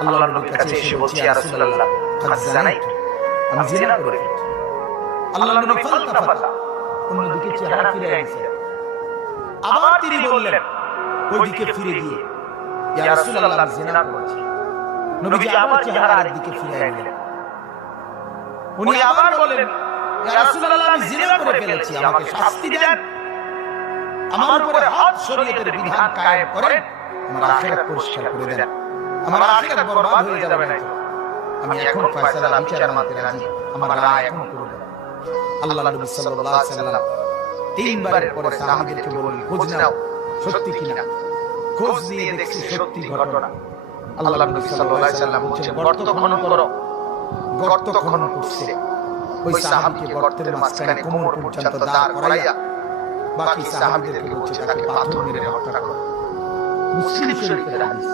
আল্লাহর নবীর কাছে এসে বলছি, ইয়া রাসূলুল্লাহ, কাদ জানাইতু, আমি জিনা করে ফেলেছি। আল্লাহর নবী ফালতাফাতা, অন্যদিকে চেহারা ফিরে আইছে। আবার তিনি বললেন, ওইদিকে ফিরে গিয়ে, ইয়া রাসূলুল্লাহ, আমি জিনা করেছি। নবীজি আবার চেহারা আরেকদিকে ফিরে আইলেন। উনি আবার বললেন, ইয়া রাসূলুল্লাহ, আমি জিনা করে ফেলেছি, আমাকে শাস্তি দেন, আমার উপরে হদ শরীয়তের বিধান কায়েম করেন, আমার আখিরাত পরিষ্কার করে দেন, আমার আখিরাত বরবাদ হয়ে যাবে না। আমি এখন ফয়সালা বিচার মানতে রাজি, আমার রায় এখন করে দেন। আল্লাহর নবী সাল্লাল্লাহু আলাইহি ওয়াসাল্লাম তিনবারের পরে সাহাবীদেরকে বললেন, খোঁজ নাও সত্যি কিনা। খোঁজ নিয়ে দেখছি সত্যি ঘটনা। আল্লাহর নবী সাল্লাল্লাহু আলাইহি ওয়াসাল্লাম বলছেন, গর্ত খনন করো। গর্ত খনন করছে। ওই সাহাবীকে গর্তের মাঝখানে কোমর পর্যন্ত দাঁড় করাইয়া বাকি সাহাবীদেরকে বলছে, তাকে পাথর মেরে হত্যা করো। মুসলিম শরীফের হাদিস।